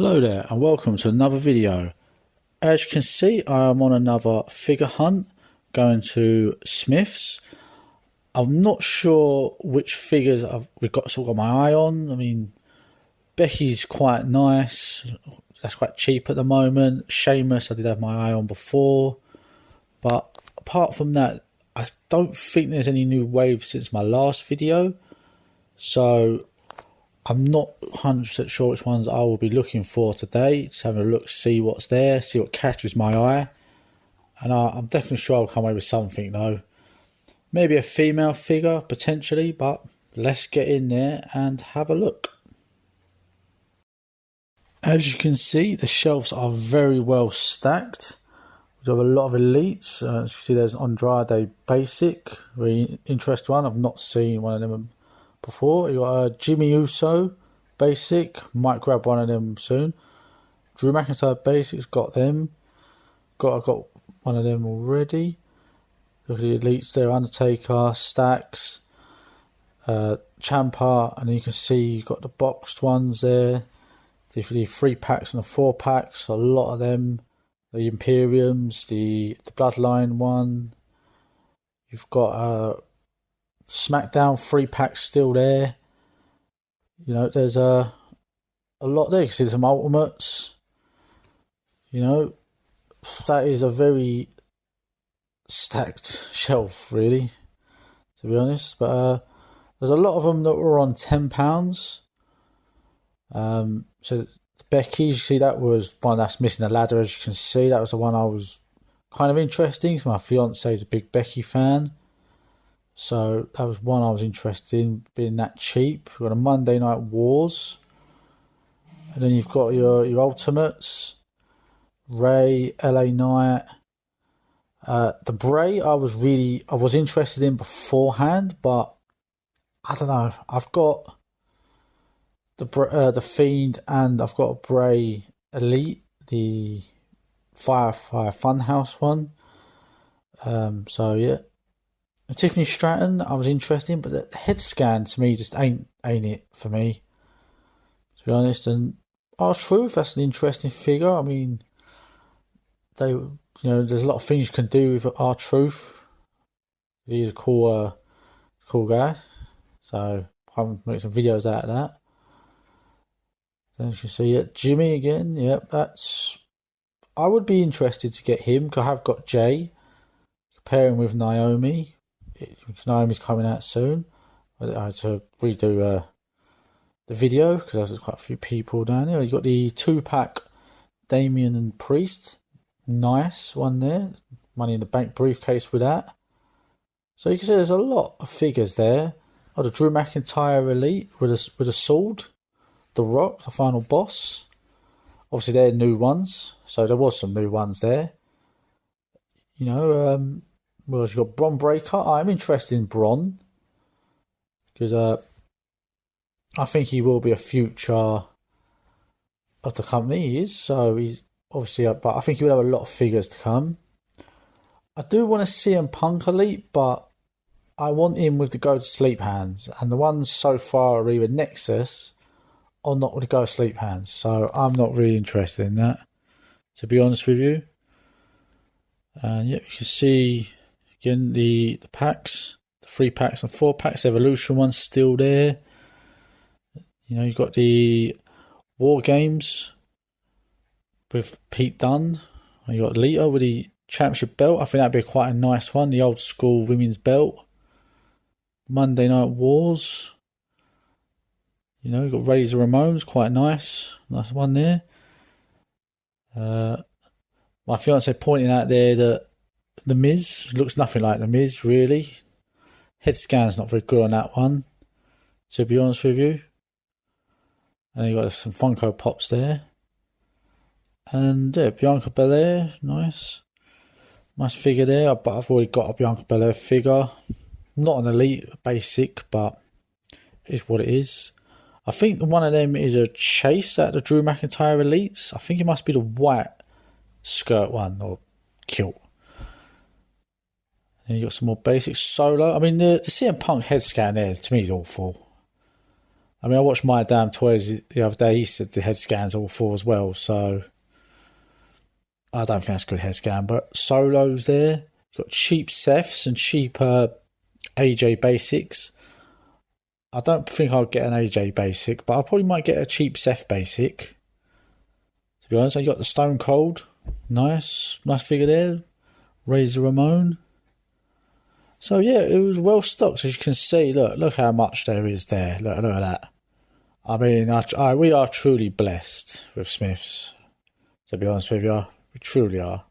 Hello there and welcome to another video. As you can see, I am on another figure hunt going to Smyths. I'm not sure which figures I've got my eye on. I mean, Becky's quite nice. That's quite cheap at the moment. Sheamus I did have my eye on before. But apart from that, I don't think there's any new waves since my last video. So I'm not 100% sure which ones I will be looking for today. Just having a look, see what's there, see what catches my eye. And I'm definitely sure I'll come away with something though. Maybe a female figure, potentially, but let's get in there and have a look. As you can see, the shelves are very well stacked. We have a lot of elites. As you can see, there's an Andrade Basic, very interesting one. I've not seen one of them before. You got a Jimmy Uso Basic, might grab one of them soon. Drew McIntyre Basics, got them. I got one of them already. Look at the elites there: Undertaker, Stacks, Ciampa, and you can see you've got the boxed ones there. The 3-packs and the 4-packs, a lot of them. The Imperiums, the Bloodline one. You've got SmackDown 3-pack still there. You know, there's a lot there. You can see some Ultimates. You know, that is a very stacked shelf, really, to be honest. But there's a lot of them that were on £10. So Becky, you see that was one that's missing a ladder, as you can see. That was the one I was kind of interested in, because my fiance is a big Becky fan. So that was one I was interested in, being that cheap. We've got a Monday Night Wars. And then you've got your Ultimates. Ray, LA Knight. The Bray I was interested in beforehand, but I don't know. I've got the Fiend, and I've got a Bray Elite, the Firefly Funhouse one. So yeah. Tiffany Stratton I was interested in, but the head scan to me just ain't it for me, to be honest. And R-Truth, that's an interesting figure. I mean, there's a lot of things you can do with R-Truth. He's a cool guy, so I'm make some videos out of that. Then you can see it, Jimmy again. Yep, I would be interested to get him, because I have got Jay. Compare him with Naomi. Naomi's coming out soon. I had to redo the video because there's quite a few people down there. You got the 2-pack Damien and Priest, nice one there. Money in the Bank briefcase with that. So you can see there's a lot of figures there. Oh, the Drew McIntyre Elite with a sword, The Rock, the final boss. Obviously they're new ones, so there was some new ones there. You know. Well, you've got Bron Breakker. I'm interested in Bron, because I think he will be a future of the company. He is, so he's obviously, but I think he will have a lot of figures to come. I do want to see CM Punk Elite, but I want him with the go to sleep hands, and the ones so far are either Nexus or not with the go to sleep hands. So I'm not really interested in that, to be honest with you. And yep, you can see. Again, the packs, the 3-packs and 4-packs, Evolution one's still there. You know, you've got the War Games with Pete Dunne. And you got Lita with the championship belt. I think that'd be quite a nice one. The old school women's belt. Monday Night Wars. You know, you've got Razor Ramon's, quite nice. Nice one there. My fiance pointing out there that The Miz looks nothing like The Miz, really. Head scan's not very good on that one, to be honest with you. And then you got some Funko Pops there. And yeah, Bianca Belair, nice. Nice figure there, but I've already got a Bianca Belair figure. Not an elite basic, but it's what it is. I think one of them is a chase at the Drew McIntyre Elites. I think it must be the white skirt one, or kilt. And you got some more basic Solo. I mean, the CM Punk head scan there, to me, is awful. I mean, I watched My Damn Toys the other day. He said the head scan's all four as well. So I don't think that's a good head scan. But Solo's there. You've got cheap Seths and cheap AJ Basics. I don't think I'll get an AJ Basic, but I probably might get a cheap Seth Basic. To be honest, I got the Stone Cold. Nice figure there. Razor Ramon. So yeah, it was well stocked, as you can see. Look how much there is there. Look at that. I mean, we are truly blessed with Smyths. To be honest with you, we truly are.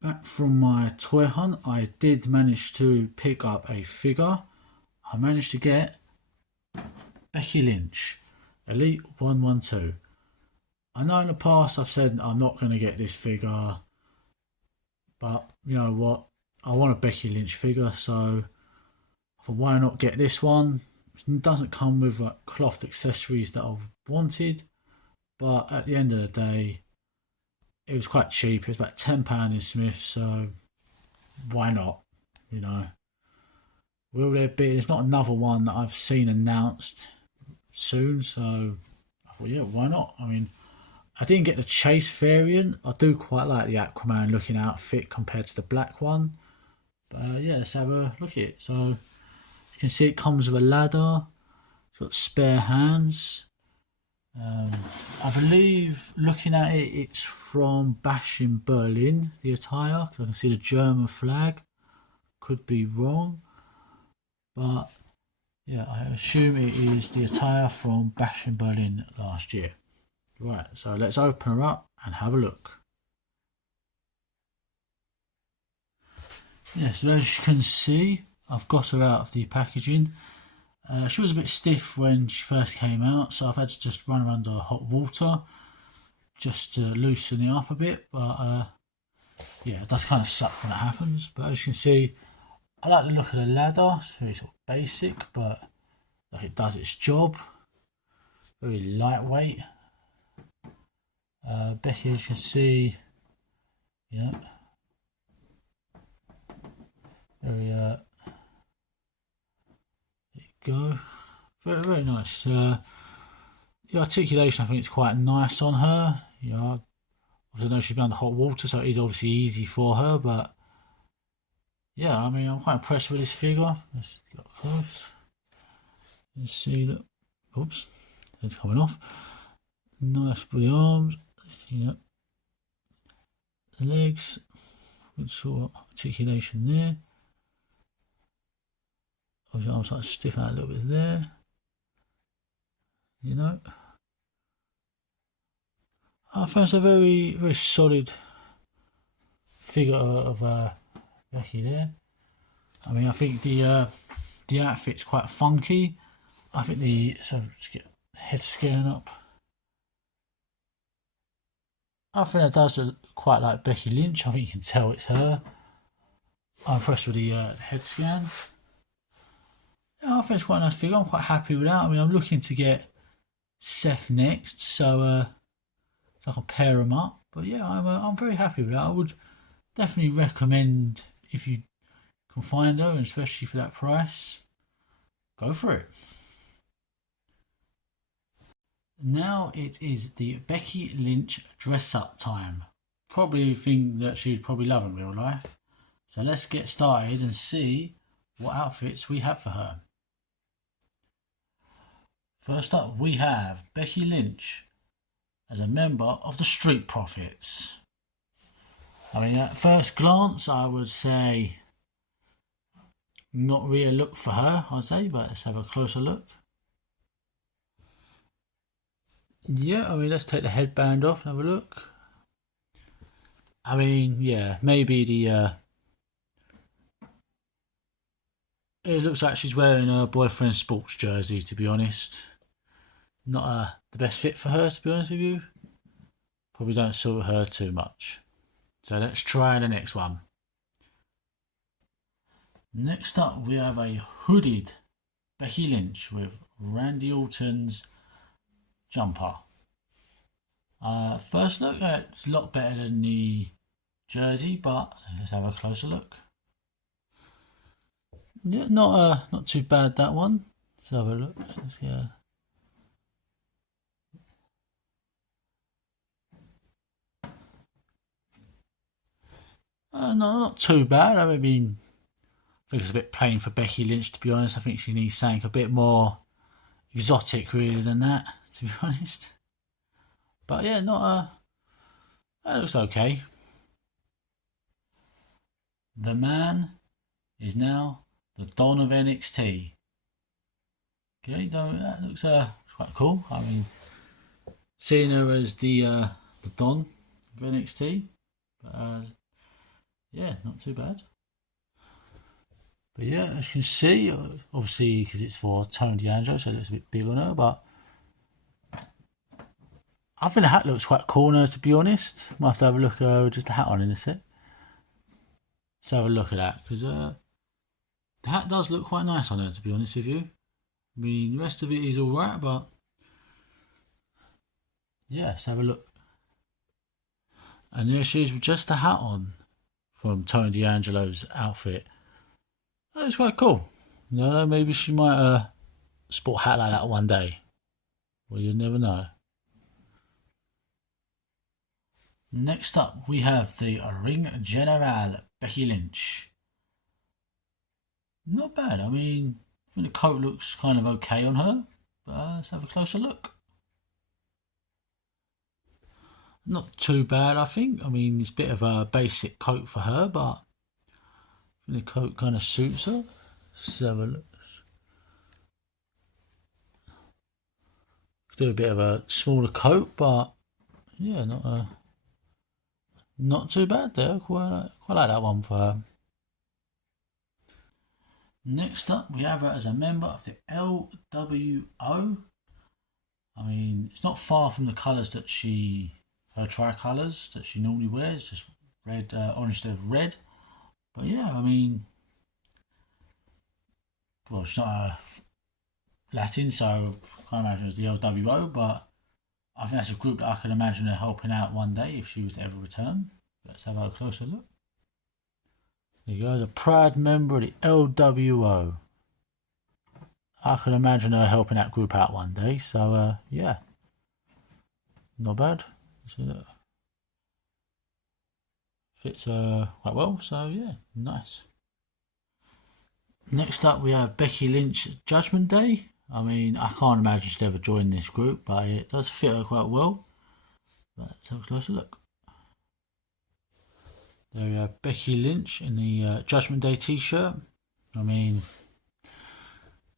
Back from my toy hunt, I did manage to pick up a figure. I managed to get Becky Lynch, Elite 112. I know in the past I've said I'm not going to get this figure, but you know what? I want a Becky Lynch figure, so I thought, why not get this one? It doesn't come with like cloth accessories that I wanted, but at the end of the day, it was quite cheap. It was about £10 in Smyths, so why not? You know, will there be? There's not another one that I've seen announced soon, so I thought, yeah, why not? I mean, I didn't get the Chase variant. I do quite like the Aquaman looking outfit compared to the black one. But yeah, let's have a look at it. So you can see it comes with a ladder. It's got spare hands. I believe, looking at it, it's from Bash in Berlin, the attire. I can see the German flag. Could be wrong. But yeah, I assume it is the attire from Bash in Berlin last year. Right, so let's open her up and have a look. Yeah, so as you can see, I've got her out of the packaging. She was a bit stiff when she first came out, so I've had to just run her under hot water just to loosen it up a bit. But yeah, it does kind of suck when it happens. But as you can see, I like the look of the ladder. It's very sort of basic, but like, it does its job. Very lightweight. Becky, as you can see, yeah, very there you go. Very nice. The articulation, I think, it's quite nice on her. You know, obviously I know she's been under hot water, so it is obviously easy for her. But yeah, I mean, I'm quite impressed with this figure. Let's get up close. You see that? Oops, it's coming off. Nice for the arms. Yeah, the legs. Good sort of articulation there. Obviously, arms like stiff out a little bit there. You know, I think it's a very solid figure of Becky there. I mean, I think the outfit's quite funky. I think so let's get the head scan up. I think it does look quite like Becky Lynch. I think you can tell it's her. I'm impressed with the head scan. Yeah, I think it's quite a nice figure. I'm quite happy with that. I mean, I'm looking to get Seth next, so I can pair them up. But yeah, I'm very happy with that. I would definitely recommend, if you can find her, and especially for that price, go for it. Now it is the Becky Lynch dress up time. Probably a thing that she'd probably love in real life. So let's get started and see what outfits we have for her. First up, we have Becky Lynch as a member of the Street Profits. I mean, at first glance, I would say not really a look for her, I'd say, but let's have a closer look. Yeah, I mean, let's take the headband off and have a look. I mean, yeah, maybe it looks like she's wearing her boyfriend's sports jersey, to be honest. Not the best fit for her, to be honest with you. Probably don't suit her too much. So let's try the next one. Next up, we have a hooded Becky Lynch with Randy Orton's jumper. First look, it's a lot better than the jersey, but let's have a closer look. Yeah, not too bad, that one. Let's have a look. No, not too bad. I mean, I think it's a bit plain for Becky Lynch, to be honest. I think she needs something a bit more exotic, really, than that, to be honest. But yeah, that looks okay. The man is now the Don of NXT. Okay, that looks quite cool. I mean, seeing her as the Don of NXT, but yeah, not too bad. But yeah, as you can see, obviously because it's for Tony D'Angelo, so it looks a bit big on her. But I think the hat looks quite cool on her, to be honest. Might have to have a look at just the hat on in a sec. Let's have a look at that, because the hat does look quite nice on her, to be honest with you. I mean, the rest of it is alright, but yeah, let's have a look. And there she is with just the hat on from Tony D'Angelo's outfit. That looks quite cool. You know, maybe she might sport a hat like that one day. Well, you never know. Next up, we have the Ring General Becky Lynch. Not bad. I mean, I think the coat looks kind of okay on her, but let's have a closer look. Not too bad, I think. I mean, it's a bit of a basic coat for her, but the coat kind of suits her. Let's have a look. Do a bit of a smaller coat, but yeah, not too bad there. Quite like that one for her. Next up, we have her as a member of the LWO. I mean, it's not far from the colours that her tri-colours that she normally wears, just red, orange instead of red. But yeah, I mean, well, she's not Latin, so I can't imagine it's the LWO, but I think that's a group that I could imagine her helping out one day if she was to ever return. Let's have a closer look. There you go, the proud member of the LWO. I can imagine her helping that group out one day, so yeah, not bad. Fits quite well, so yeah, nice. Next up, we have Becky Lynch Judgment Day. I mean, I can't imagine she'd ever join this group, but it does fit her quite well. Let's have a closer look. There we have Becky Lynch in the Judgment Day t-shirt. I mean,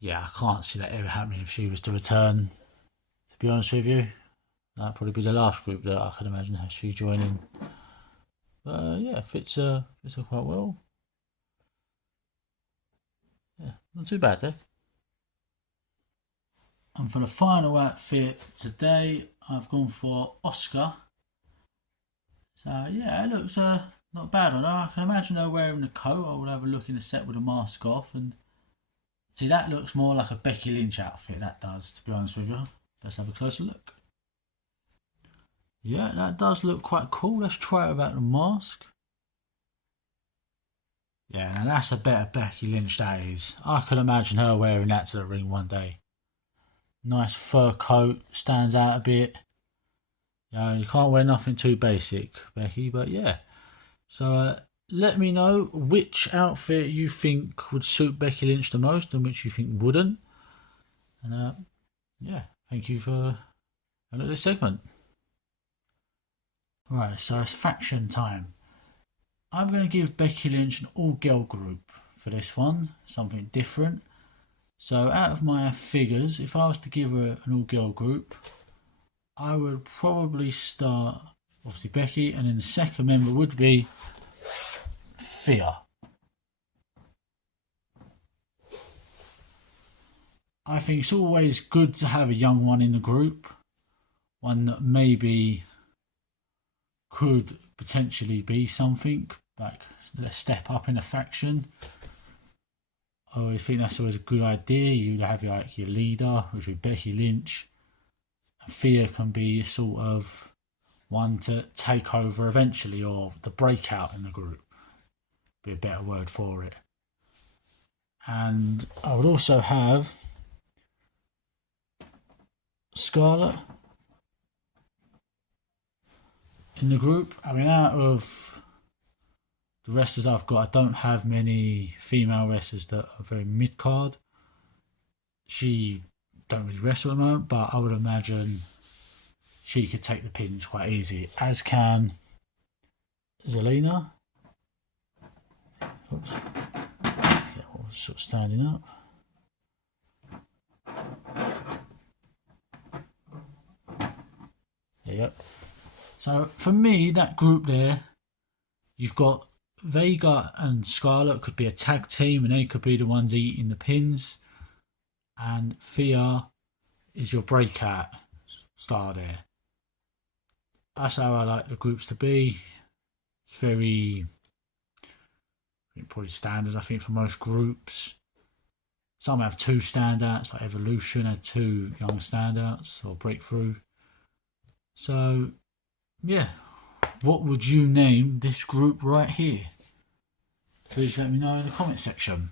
yeah, I can't see that ever happening if she was to return, to be honest with you. That'd probably be the last group that I could imagine her she joining. But yeah, fits her quite well. Yeah, not too bad there. And for the final outfit today, I've gone for Oscar. So yeah, it looks not bad on her. I can imagine her wearing the coat. I will have a look in a set with the mask off, and see, that looks more like a Becky Lynch outfit. That does, to be honest with you. Let's have a closer look. Yeah, that does look quite cool. Let's try it without the mask. Yeah, now that's a better Becky Lynch, that is. I could imagine her wearing that to the ring one day. Nice fur coat, stands out a bit. You can't wear nothing too basic, Becky, but yeah. So let me know which outfit you think would suit Becky Lynch the most and which you think wouldn't. And yeah, thank you for this segment. Right, so it's faction time. I'm going to give Becky Lynch an all-girl group for this one, something different. So out of my figures, if I was to give her an all-girl group, I would probably start, obviously, Becky, and then the second member would be Thea. I think it's always good to have a young one in the group, one that maybe could potentially be something, like a step up in a faction. I always think that's always a good idea. You have your leader, which would be Becky Lynch. Thea can be sort of one to take over eventually, or the breakout in the group. Be a better word for it. And I would also have Scarlett in the group. I mean, out of the wrestlers I've got, I don't have many female wrestlers that are very mid card. She don't really wrestle at the moment, but I would imagine she could take the pins quite easy, as can Zelina. Oops. Get all sort of standing up. There you go. So for me, that group there, you've got Vega and Scarlett could be a tag team, and they could be the ones eating the pins. And Thea is your breakout star there. That's how I like the groups to be. It's very, probably standard, I think, for most groups. Some have two standouts, like Evolution had two young standouts, or Breakthrough. So, yeah. What would you name this group right here? Please let me know in the comment section.